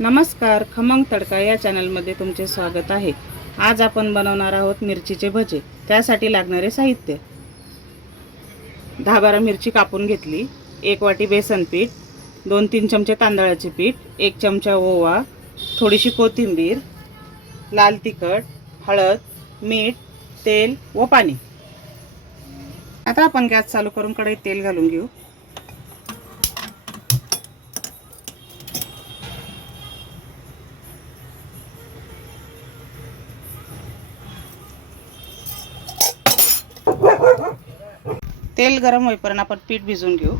नमस्कार, खमंग तडका या चॅनलमध्ये तुमचे स्वागत आहे। आज आपण बनवणार आहोत मिरचीचे भजे। त्यासाठी लागणारे साहित्य: 10-12 मिरची कापून घेतली, 1 वाटी बेसन पीठ, 2-3 चमचे तांदळाचे पीठ, 1 चमचा ओवा, थोडीशी कोथिंबीर, लाल तिखट, हळद, मीठ, तेल व पाणी। आता आपण गॅस चालू करून कढईत तेल घालून घेऊ। तेल गरम होईपर्यंत आपण पीठ भिजवून घेऊ।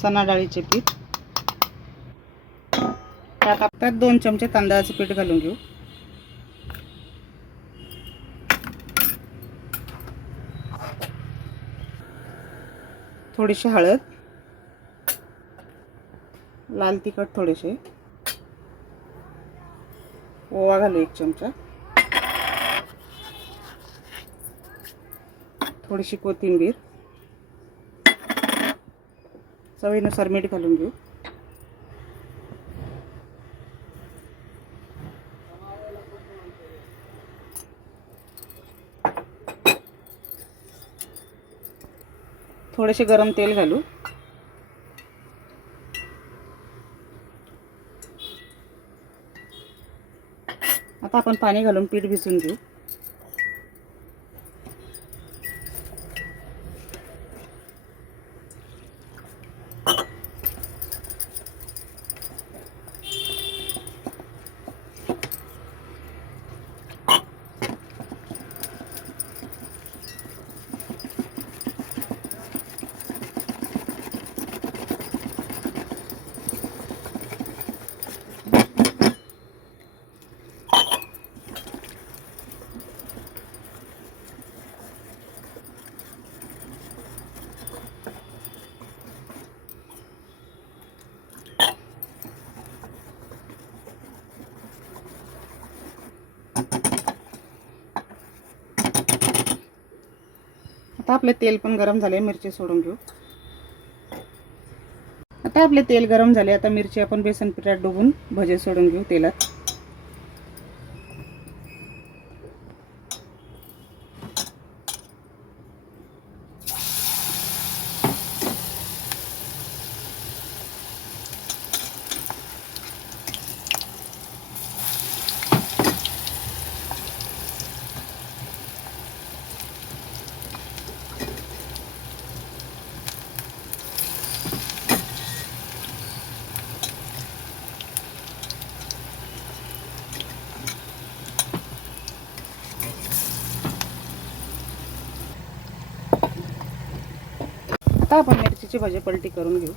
चणा डाळीचे पीठ, त्यात 2 चमचे तांदळाचे पीठ घालून घेऊ। थोडीशी हळद, लाल तिखट थोडेसे, ओवा घालू 1 चमचा, थोडीशी कोथिंबीर, चवीनुसार मीठ घालून घेऊ। थोडेसे गरम तेल घालू। आता आपण पाणी घालून पीठ भिजवून घेऊ। आता आपले तेल पण गरम झाले, मिरची सोडून घेऊ। आता आपले तेल गरम झाले, आता मिरची आपण बेसन पिठात डुबून भजे सोडून घेऊ तेलात। आता आपण मिरचीचे भजे पलटी करून घेऊ।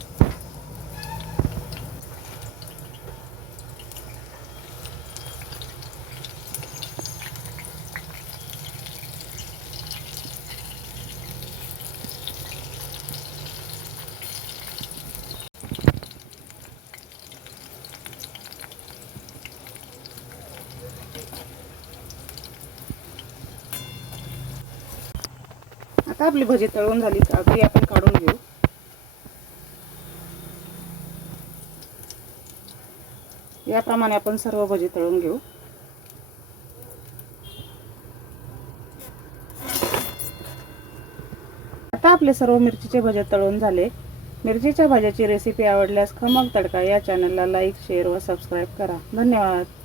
आता आपली भजी तळून झाली, अगदी आपण काढून घेऊ। याप्रमाणे आपण सर्व भजी तळून घेऊ। आता आपले सर्व मिरचीचे भजे तळून झाले। मिरचीच्या भज्याची रेसिपी आवडल्यास खमंग तडका या चॅनलला लाईक, शेअर व सबस्क्राईब करा। धन्यवाद।